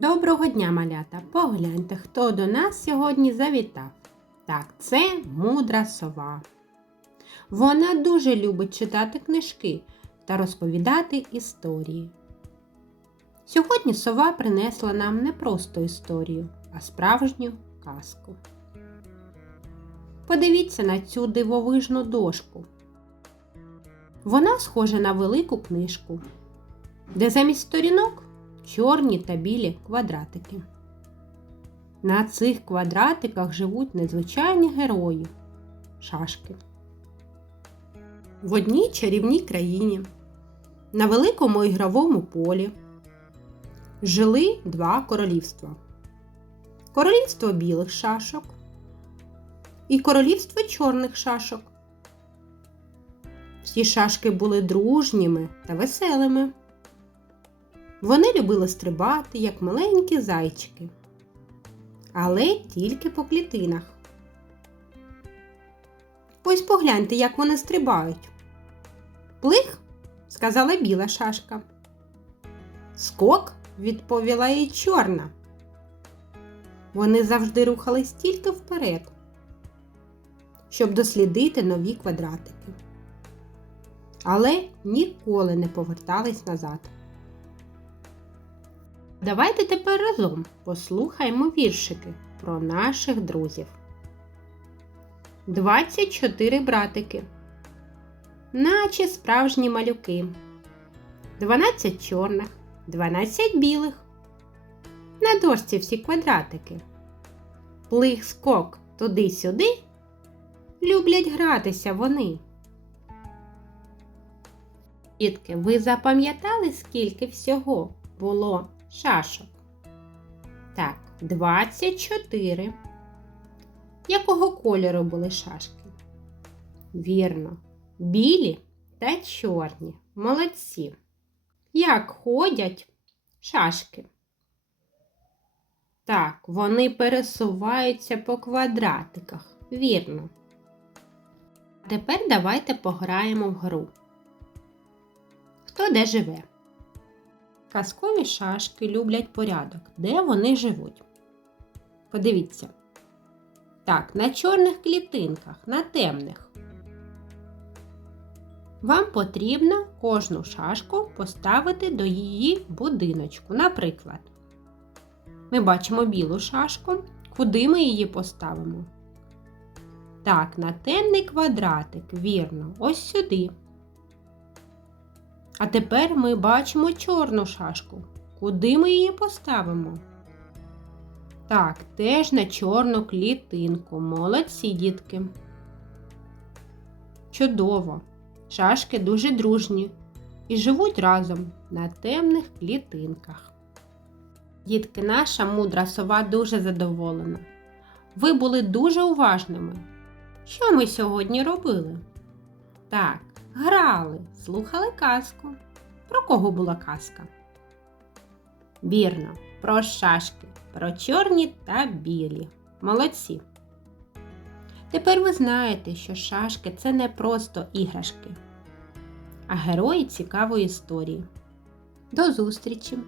Доброго дня, малята! Погляньте, хто до нас сьогодні завітав. Так, це мудра сова. Вона дуже любить читати книжки та розповідати історії. Сьогодні сова принесла нам не просто історію, а справжню казку. Подивіться на цю дивовижну дошку. Вона схожа на велику книжку, де замість сторінок чорні та білі квадратики. На цих квадратиках живуть незвичайні герої шашки. В одній чарівній країні на великому ігровому полі жили два королівства: королівство білих шашок і королівство чорних шашок. Всі шашки були дружніми та веселими. Вони любили стрибати, як маленькі зайчики, але тільки по клітинах. Ось погляньте, як вони стрибають. Плих, сказала біла шашка. Скок, відповіла їй чорна. Вони завжди рухались тільки вперед, щоб дослідити нові квадратики. Але ніколи не повертались назад. Давайте тепер разом послухаємо віршики про наших друзів. 24 братики, наче справжні малюки. 12 чорних, 12 білих. На дошці всі квадратики. Плих скок туди-сюди. Люблять гратися вони. Дітки, ви запам'ятали, скільки всього було шашок. Так, 24. Якого кольору були шашки? Вірно, білі та чорні. Молодці. Як ходять шашки? Так, вони пересуваються по квадратиках. Вірно. Тепер давайте пограємо в гру. Хто де живе? Казкові шашки люблять порядок. Де вони живуть? Подивіться. Так, на чорних клітинках, на темних. Вам потрібно кожну шашку поставити до її будиночку. Наприклад, ми бачимо білу шашку. Куди ми її поставимо? Так, на темний квадратик, вірно, ось сюди. А тепер ми бачимо чорну шашку. Куди ми її поставимо? Так, теж на чорну клітинку. Молодці дітки. Чудово! Шашки дуже дружні і живуть разом на темних клітинках. Дітки, наша мудра сова дуже задоволена. Ви були дуже уважними. Що ми сьогодні робили? Так, грали, слухали казку. Про кого була казка? Вірно, про шашки, про чорні та білі. Молодці. Тепер ви знаєте, що шашки це не просто іграшки, а герої цікавої історії. До зустрічі!